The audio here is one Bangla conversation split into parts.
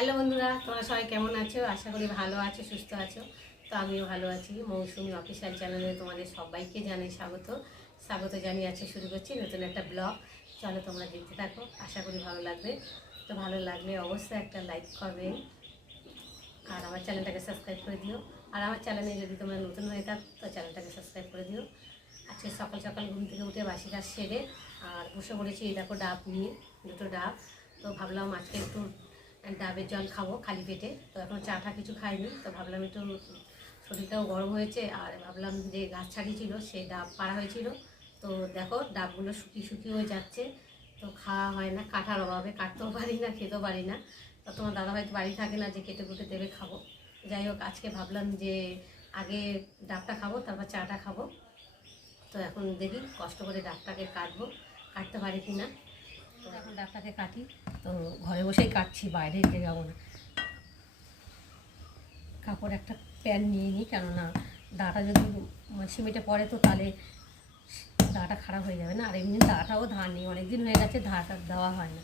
হ্যালো বন্ধুরা, তোমরা সবাই কেমন আছো? আশা করি ভালো আছো, সুস্থ আছো। তো আমিও ভালো আছি। মৌসুমি অফিসিয়াল চ্যানেলে তোমাদের সবাইকে জানাই স্বাগত জানিয়ে আছে শুরু করছি নতুন একটা ব্লগ। চলো তোমরা দেখতে থাকো, আশা করি ভালো লাগবে। তো ভালো লাগলে অবশ্যই একটা লাইক করবে আর আমার চ্যানেলটাকে সাবস্ক্রাইব করে দিও। আর আমার চ্যানেলে যদি তোমরা নতুন হয়ে থাকো তো চ্যানেলটাকে সাবস্ক্রাইব করে দিও। আজকে সকাল সকাল ঘুম থেকে উঠে বাসি কাজ সেরে আর বসে পড়েছি এই দেখো ডাব নিয়ে, দুটো ডাব। তো ভাবলাম আজকে একটু ডাবের জল খাবো খালি পেটে। তো এখন চাটা কিছু খাইনি, তো ভাবলাম একটু শরীরটাও গরম হয়েছে আর ভাবলাম যে গাছ ছাড়িয়েছিল সে ডাব পাড়া হয়েছিল। তো দেখো ডাবগুলো শুকিয়ে শুকিয়ে হয়ে যাচ্ছে, তো খাওয়া হয় না, কাটার অভাবে কাটতেও পারি না, খেতেও পারি না। তো তোমার দাদা হয়তো বাড়ি থাকে না যে কেটে কুটে দেবে খাবো। যাই হোক, আজকে ভাবলাম যে আগে ডাবটা খাবো তারপর চাটা খাবো। তো এখন দেখি কষ্ট করে ডাবটাকে কাটতে পারি কি না। তো এখন ডাবটাকে কাটি, তো ঘরে বসেই কাটছি, বাইরে যেতে যাবো না। কাপড় একটা প্যান নিয়ে নিই, কেননা দাটা যদি সিমেন্টে পড়ে তো তাহলে দাটা খারাপ হয়ে যাবে না। আর এমনি দাটাও ধার নেই, অনেকদিন হয়ে গেছে ধারটা দেওয়া হয় না।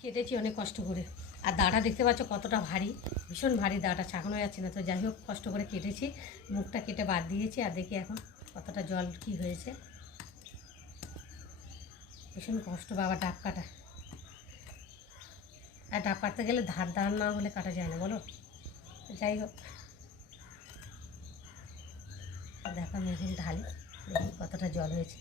কেটেছি অনেক কষ্ট করে, আর দাটা দেখতে পাচ্ছ কতটা ভারী, ভীষণ ভারী, দাটা ছাকানো যাচ্ছে না। তো যাই হোক কষ্ট করে কেটেছি, মুখটা কেটে বাদ দিয়েছি। আর দেখি এখন কতটা জল কি হয়েছে। ভীষণ কষ্ট বাবা ডাব কাটা, আর ডাব কাটতে গেলে ধার না হলে কাটা যায় না বলো। যাই হোক দেখো আমি এখন ঢালি, দেখি কতটা জল হয়েছে।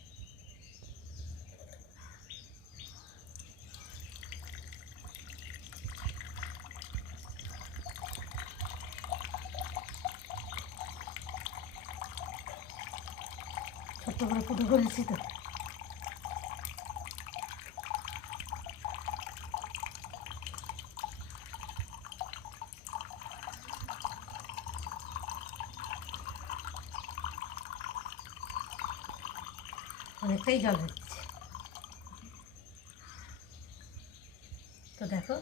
ছোট্ট করে ফুটো করেছি তো। অনেকটাই জল হচ্ছে, তো দেখো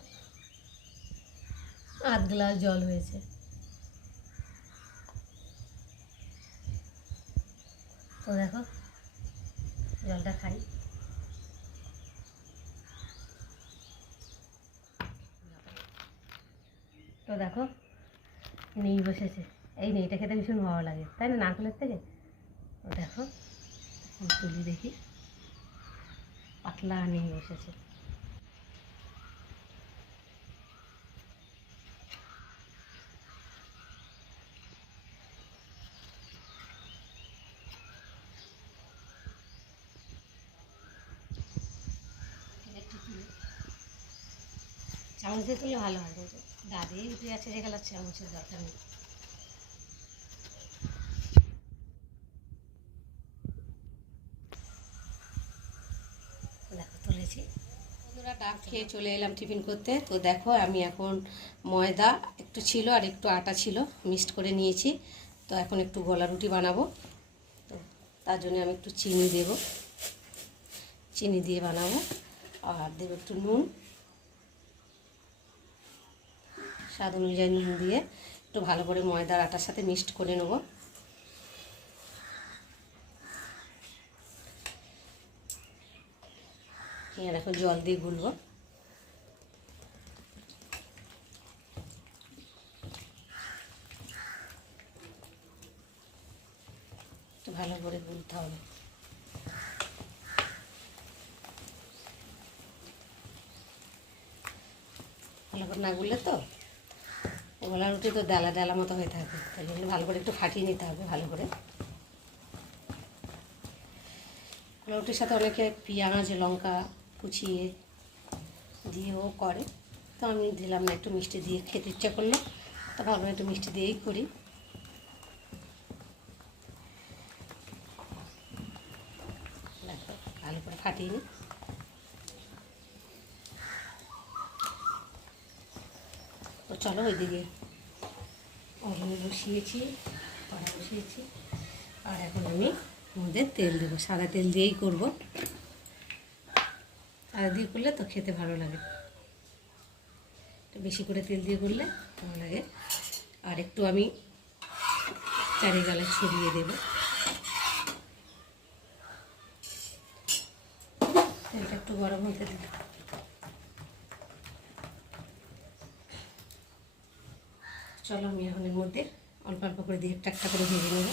আধ গ্লাস জল হয়েছে। তো দেখো জলটা খাই। তো দেখো নেই বসেছে, এই নেইটা খেতে ভীষণ ভালো লাগে তাই না, নারকেলের থেকে। তো দেখো তুলি দেখি, পাতলা নেই বসেছে। চামচে তুলে ভালো হয়, কিন্তু দাদি উঠে আছে যেগুলো চামচের দরকার নেই। দেখো তুলেছি। বন্ধুরা ডাব খেয়ে চলে এলাম টিফিন করতে। তো দেখো আমি এখন ময়দা একটু ছিল আর একটু আটা ছিল, মিক্সড করে নিয়েছি। তো এখন একটু গোলা রুটি বানাবো, তো তার জন্য আমি একটু চিনি দেব, চিনি দিয়ে বানাবো। আর দেবো একটু নুন, স্বাদ অনুযায়ী নুন দিয়ে একটু ভালো করে ময়দার আটার সাথে মিক্সড করে নেব। দেখো জল দিয়ে গুলবো, একটু ভালো করে গুলতে হবে। ভালো করে না গুললে তো গোলা রুটি তো ডালা ডালা মতো হয়ে থাকবে, তাই জন্য ভালো করে একটু ফাটিয়ে নিতে হবে ভালো করে। গোলা রুটির সাথে অনেকে পেঁয়াজ লঙ্কা কুচিয়ে দিয়েও করে, তো আমি দিলাম না, একটু মিষ্টি দিয়ে খেতে ইচ্ছা করলো, তো ভালো একটু মিষ্টি দিয়েই করি। দেখো ভালো করে ফাটিয়ে নিই। তো চলো ওইদিকে ওভেনে বসিয়েছি, কড়া বসিয়েছি, আর এখন আমি মধ্যে তেল দেবো, সাদা তেল দিয়েই করবো, সাদা দিয়ে করলে তো খেতে ভালো লাগে, একটু বেশি করে তেল দিয়ে করলে ভালো লাগে। আর একটু আমি চারিগালে ছড়িয়ে দেবো, তেলটা একটু গরম হতে দিই। চলো আমি এখন এর মধ্যে অল্প অল্প করে দিয়ে একটা করে ভেজে নেব।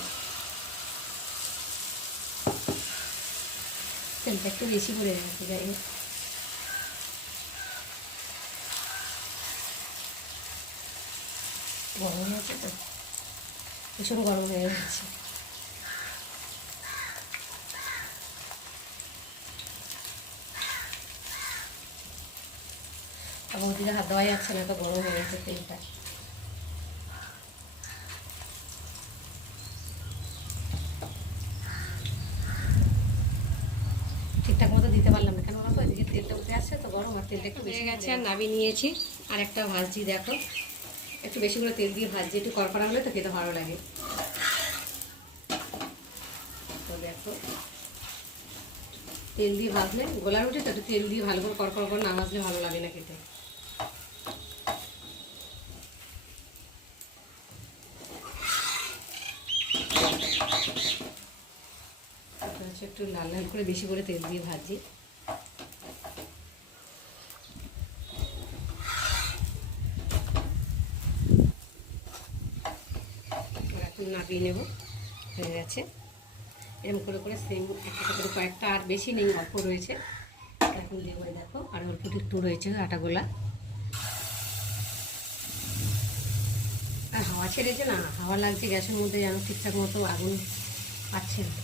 তেলটা একটু বেশি করে রাখতে যাই হোক। গরম হয়ে গেছে তো, ভীষণ গরম হয়ে গেছে। আমার ওদিকে হাত দেওয়া যাচ্ছে না, তো গরম হয়ে গেছে তেলটা। ঠিকঠাক মতো দিতে পারলাম না, কেন বলতো এদিকে তেলটা উঠে আসছে তো গরম, আর তেলটা একটু বেশি গেছে। আর নামিয়ে নিয়েছি, আর একটা ভাজছি দেখো, একটু বেশি করে তেল দিয়ে ভাজছি, একটু কড়কড়া হলে তো খেতে ভালো লাগে। তো দেখো তেল দিয়ে ভাজলে গোলা রুটি তো একটু তেল দিয়ে ভালো করে কড়কড়া করে না ভাজলে ভালো লাগে না খেতে। একটু লাল লাল করে বেশি করে তেল দিয়ে ভাজি। এখন নামিয়ে নেব, হয়ে গেছে। এরকম করে করে সেম একটা করে কয়েকটা, আর বেশি নেই, অল্প রয়েছে। এখন দেবো, দেখো আর অল্প একটু রয়েছে আটাগোলা। আর হাওয়া ছেড়েছে না, হাওয়া লাগছে গ্যাসের মধ্যে, যেন ঠিকঠাক মতো আগুন পাচ্ছে না।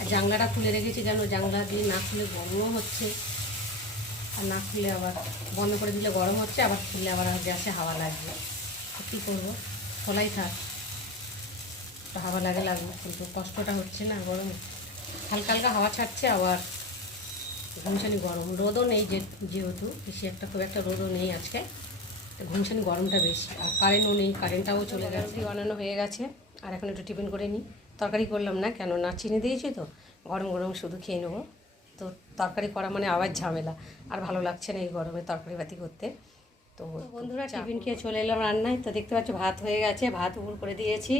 আর জানলাটা খুলে রেখেছি, যেন জানলা দিয়ে না খুলে গরমও হচ্ছে, আর না খুলে আবার বন্ধ করে দিলে গরম হচ্ছে, আবার খুললে আবার গ্যাসে হাওয়া লাগবে। কী করবো, খোলাই থাক, তো হাওয়া লাগবে, কিন্তু কষ্টটা হচ্ছে না গরমে। হালকা হালকা হাওয়া ছাড়ছে, আবার ঘুমসানি গরম, রোদও নেই যেহেতু বেশি একটা, খুব একটা রোদও নেই আজকে, ঘুমসানি গরমটা বেশি। আর কারেন্টও নেই, কারেন্টটাও চলে গেছে। বানানো হয়ে গেছে, আর এখন একটু টিফিন করে নিই। তরকারি করলাম না, কেন না চিনি দিয়েছি তো, গরম গরম শুধু খেয়ে নেবো। তো তরকারি করা মানে আবার ঝামেলা, আর ভালো লাগছে না এই গরমে তরকারি বাতি করতে। তো বন্ধুরা টিফিন খেয়ে চলে এলাম রান্নায়। তো দেখতে পাচ্ছ ভাত হয়ে গেছে, ভাত উপর করে দিয়েছি,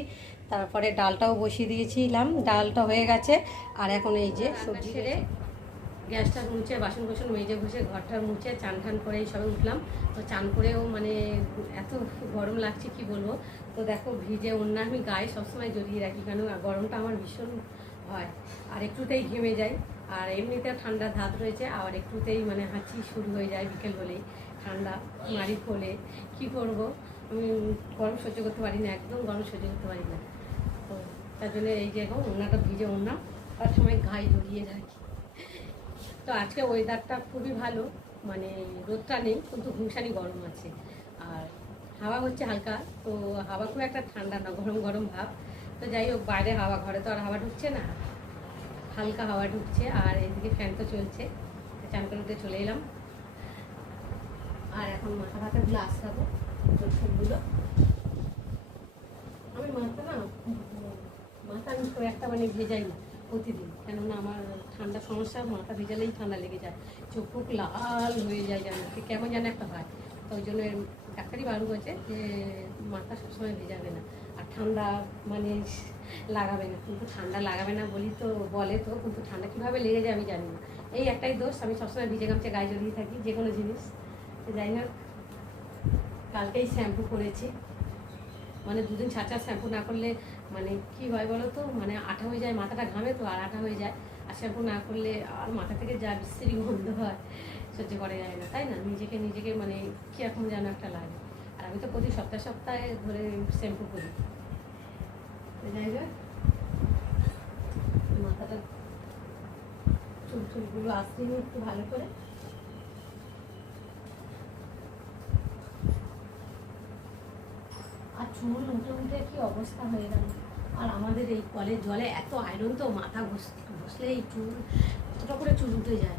তারপরে ডালটাও বসিয়ে দিয়েছিলাম, ডালটা হয়ে গেছে। আর এখন এই যে সবজি ছেড়ে গ্যাসটা মুছে, বাসন কোসন মেজে ঘষে, ঘরটা মুছে, চান ঠান করে এই সবে উঠলাম। তো চান করেও মানে এত গরম লাগছে কি বলবো। তো দেখো ভিজে ওড়না আমি গায়ে সবসময় জড়িয়ে রাখি, কেন গরমটা আমার ভীষণ হয়, আর একটুতেই ঘেমে যাই। আর এমনিতে ঠান্ডার ধাত রয়েছে, আর একটুতেই মানে হাঁচি শুরু হয়ে যায়, বিকেল হলেই ঠান্ডা মারি খোলে। কী করবো, আমি গরম সহ্য করতে পারি না, একদম গরম সহ্য করতে পারি না। তো তার জন্য এই যে এখন ওড়নাটা ভিজে ওড়না তার সময় গায়ে জড়িয়ে রাখি। তো আজকে ওয়েদারটা খুবই ভালো, মানে রোদটা নেই, কিন্তু ঘুমসানি গরম আছে, আর হাওয়া হচ্ছে হালকা। তো হাওয়া খুব একটা ঠান্ডা না, গরম গরম ভাব। তো যাই হোক, বাইরে হাওয়া, ঘরে তো আর হাওয়া ঢুকছে না, হালকা হাওয়া ঢুকছে। আর এদিকে ফ্যান তো চলছে। চান করতে চলে এলাম, আর এখন মাথা হাতে গ্লাস খাবো সবগুলো। আমি মাথা আমি খুব একটা মানে ভেজাই না প্রতিদিন, কেননা আমার ঠান্ডা সমস্যা, মাথা ভেজালেই ঠান্ডা লেগে যায়, চোখ মুখ লাল হয়ে যায়, যেন কেমন যেন একটা হয়। তো ওই জন্য ডাক্তারই বারণ করেছে যে মাথা সবসময় ভেজাবে না, আর ঠান্ডা মানে লাগাবে না। কিন্তু ঠান্ডা লাগাবে না বলি তো বলে, তো কিন্তু ঠান্ডা কীভাবে লেগে যায় আমি জানি না। এই একটাই দোষ, আমি সবসময় ভিজে গামছে গায়ে জড়িয়ে থাকি যে কোনো জিনিস। যাই না, কালকেই শ্যাম্পু করেছি, মানে দুদিন ছাড়া শ্যাম্পু না করলে মানে কি হয় বলো তো, মানে আঠা হয়ে যায়, মাথাটা ঘামে তো আর আঠা হয়ে যায়। আর শ্যাম্পু না করলে আর মাথা থেকে যা বিশ্রী গন্ধ হয়, সহ্য করা যায় না, তাই না? নিজেকে মানে কীরকম যেন একটা লাগে। আর আমি তো প্রতি সপ্তাহে ধরে শ্যাম্পু করি। যাই হোক, মাথাটা চুলগুলো আসতে একটু ভালো করে। আর চুল উঠে উঠে কি অবস্থা হয়ে গেল। আর আমাদের এই কলের জলে এত আয়রন, তো মাথা ঘষলে এই চুল এতটা করে চুল উঠে যায়।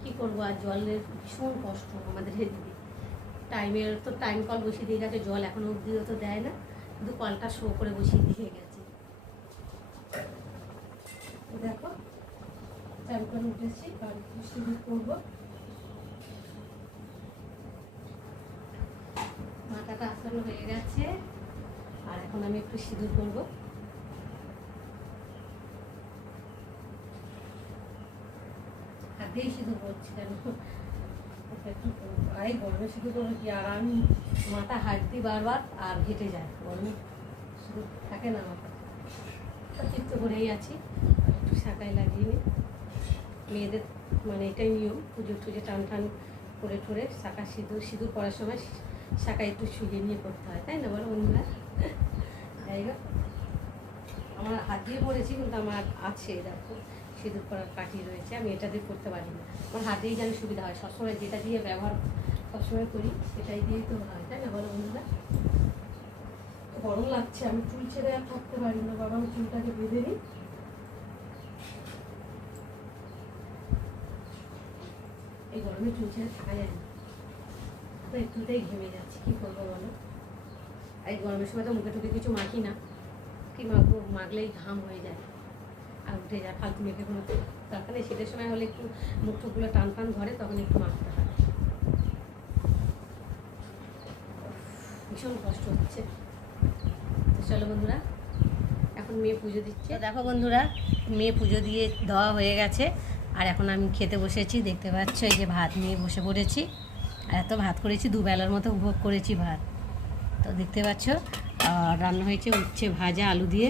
কি করবো, আর জলের ভীষণ কষ্ট আমাদের এদিকে। টাইম কল বসিয়ে দিয়ে গেছে, জল এখনো অব্দিও তো দেয় না, কিন্তু কলটা শো করে বসিয়ে দিয়ে গেছে। দেখো চান করে উঠেছি, আর শুরু করবো। মাথাটা আসানো হয়ে গেছে, আর এখন আমি একটু সিঁদুর করবো। হাতেই সিঁদুর করছি, কেন একটু এই গরমে শুধু করে কি আর আমি মাথা হাঁটতি বারবার আর ঘেটে যায় গরমে শুধু থাকে না মাথা চিত্ত করেই আছি একটু শাকায় লাগিয়ে নিই মেয়েদের মানে এটাই নিয়ম পুজো টুজো টান টান করে ঠোরে শাঁকা সিঁদুর পড়ার সময় শাঁকা একটু শুয়ে নিয়ে পড়তে হয় তাই না বলো বন্ধুরা যাই হোক আমার হাত দিয়ে পড়েছি কিন্তু আমার আছে দেখো সিঁদুর পড়ার কাঠি রয়েছে আমি এটা দিয়ে পড়তে পারি না আমার হাতেই যেন সুবিধা হয় সবসময় যেটা দিয়ে ব্যবহার সবসময় করি সেটাই দিয়েই তো হয় তাই না বলো বন্ধুরা গরম লাগছে আমি চুল ছেড়ে আর থাকতে পারি না বাবা আমি চুলটাকে বেঁধে নিই এই গরমে চুল ছেড়ে থাকা যায় না তো একটুতেই ঘেমে যাচ্ছে কী করবো বলো এই গরমের সময় তো মুখে টুকে কিছু মাখি না কি মাখবো মাখলেই ঘাম হয়ে যায় আর উঠে যায় ফালতু মেখে কোনো দরকার নেই শীতের সময় হলে একটু মুখ টুকগুলো টান টান ধরে তখন একটু মাখতে হয় ভীষণ কষ্ট হচ্ছে তো চলো বন্ধুরা এখন মেয়ে পুজো দিচ্ছে দেখো বন্ধুরা মেয়ে পুজো দিয়ে দেওয়া হয়ে গেছে আর এখন আমি খেতে বসেছি দেখতে পাচ্ছ এই যে ভাত নিয়ে বসে পড়েছি আর এত ভাত করেছি দুবেলার মতো উপভোগ করেছি ভাত তো দেখতে পাচ্ছ আর রান্না হয়েছে উচ্ছে ভাজা আলু দিয়ে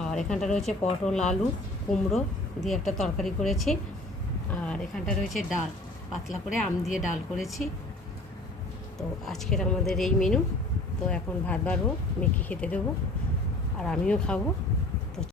আর এখানটা রয়েছে পটল আলু কুমড়ো দিয়ে একটা তরকারি করেছি আর এখানটা রয়েছে ডাল পাতলা করে আম দিয়ে ডাল করেছি তো আজকের আমাদের এই মেনু তো এখন ভাত বাড়বো মেয়েকে খেতে দেবো আর আমিও খাবো